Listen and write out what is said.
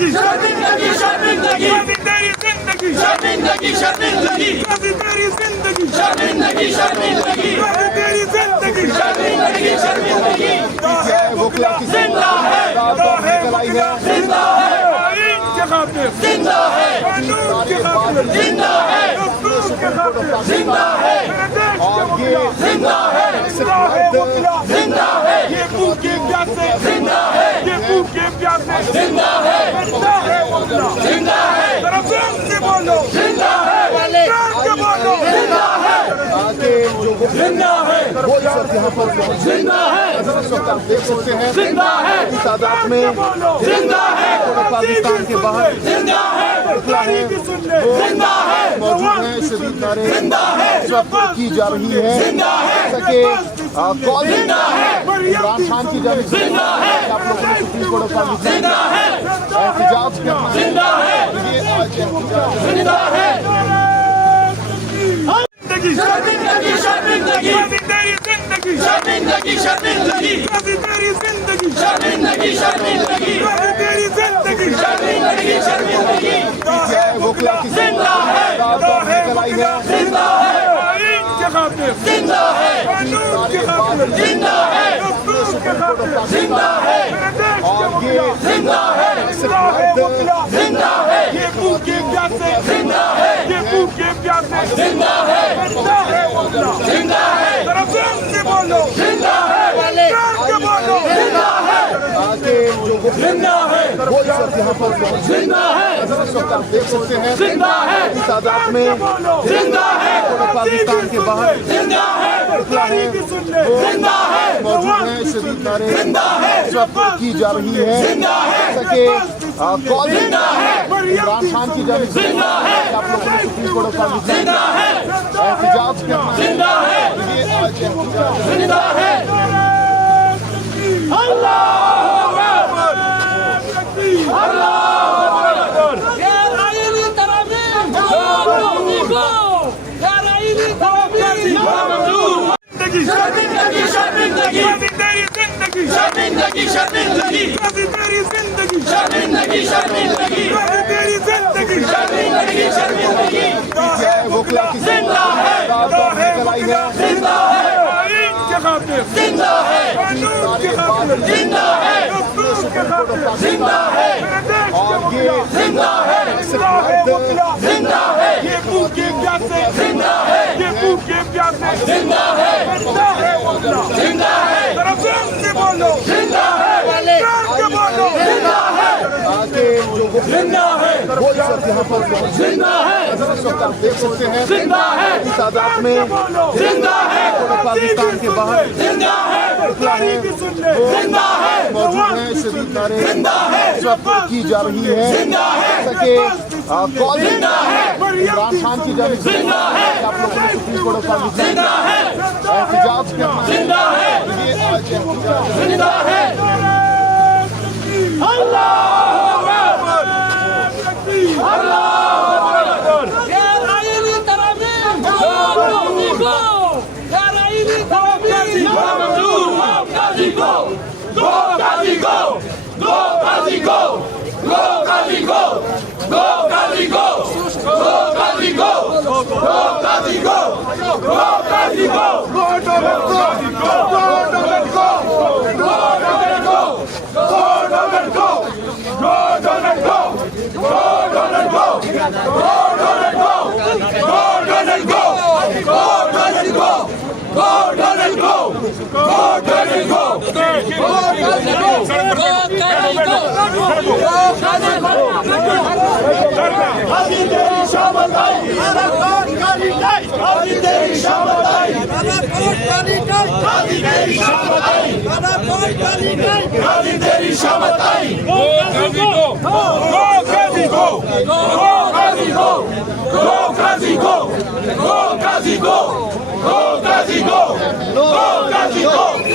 शर्मिंदगी शर्मिंदगी तेरी जिंदगी शर्मिंदगी शर्मिंदगी तेरी जिंदगी शर्मिंदगी शर्मिंदगी तेरी जिंदगी शर्मिंदगी शर्मिंदगी जिंदा है जिंदा है आईन के खातिर जिंदा है कानून के खातिर जिंदा है दस्तूर के खातिर जिंदा है जिंदा है जिंदा है ये भूखे प्यासे जिंदा है ये भूखे प्यासे जिंदा है जिंदा है तरफ से बोलो जिंदा है के बोलो जिंदा है जिंदा है जिंदा है देख सकते हैं जिंदा है तादाद में जिंदा है पाकिस्तान के बाहर जिंदा है जिंदा है मौजूद है शदीद नारे जिंदा है इस वक्त की जा रही है जिंदा है सके कॉल जिंदा है इमरान खान की जानिब से जिंदा है आप लोगों ने सुप्रीम कोर्ट ऑफ पाकिस्तान जिंदा है एहतजाज करना जिंदा है ये आज एहतजाज जिंदा है शर्मिंदगी शर्मिंदगी तेरी जिंदगी शर्मिंदगी शर्मिंदगी तेरी जिंदगी शर्मिंदगी शर्मिंदगी तेरी जिंदगी शर्मिंदगी शर्मिंदगी वोकला की जिंदा है निकलाई है जिंदा है आईन के खातिर जिंदा है कानून के खातिर जिंदा है दस्तूर के खातिर जिंदा है जिंदा है जिंदा है ये भूखे प्यासे जिंदा है ये भूखे प्यासे जिंदा है जिंदा है तरफ से बोलो जिंदा है के बोलो जिंदा है जिंदा है जिंदा है देख सकते हैं जिंदा है तादाद में जिंदा है पाकिस्तान के बाहर जिंदा है जिंदा है मौजूद है शदीद नारे जिंदा है इस वक्त की जा रही है जिंदा है सके कॉल जिंदा है इमरान खान की जानिब से जिंदा है आप लोगों ने सुप्रीम कोर्ट ऑफ पाकिस्तान जिंदा है एहतजाज करना जिंदा है ये आज एहतजाज जिंदा है अल्लाहू अकबर अल्लाहू अकबर या राईली तरमीम या राईली तरमीम शर्मिंदगी शर्मिंदगी तेरी जिंदगी शर्मिंदगी शर्मिंदगी तेरी जिंदगी शर्मिंदगी शर्मिंदगी तेरी जिंदगी शर्मिंदगी शर्मिंदगी वोकला की जिंदा है निकलाई है जिंदा है आईन के खातिर जिंदा है कानून के खातिर जिंदा है दस्तूर के खातिर जिंदा है जिंदा है जिंदा है ये भूखे प्यासे जिंदा है ये भूखे प्यासे जिंदा है जिंदा है तरफ से बोलो जिंदा है के बोलो जिंदा है जिंदा है जिंदा है देख सकते हैं जिंदा है तादाद में जिंदा है पाकिस्तान के बाहर जिंदा है जिंदा है मौजूद है शदीद नारे जिंदा है इस वक्त की जा रही है जिंदा है सके कॉल जिंदा है इमरान खान की जानिब से जिंदा है आप लोगों ने सुप्रीम कोर्ट ऑफ पाकिस्तान जिंदा है एहतजाज करना जिंदा है ये आज एहतजाज जिंदा है अल्लाहू अकबर अल्लाहू अकबर या राईली तरमीम या राईली तरमीम गाजी को गो गाजी को गो गाजी को गो गाजी को गो गाजी को गो गाजी को गो गाजी को गो गाजी को गो गाजी को गो डबल को गो डबल को गो डबल को गो डबल को गो डबल को गो डबल को गो डबल को गो डबल को गो डबल को गो डबल को अभी तेरी शामत आई अभी तेरी शामत आई अभी तेरी शामत आई अभी तेरी शामत आई गो गाजी को गो गाजी को गो गाजी को गो गाजी को गो गाजी को गो गाजी को गो गाजी को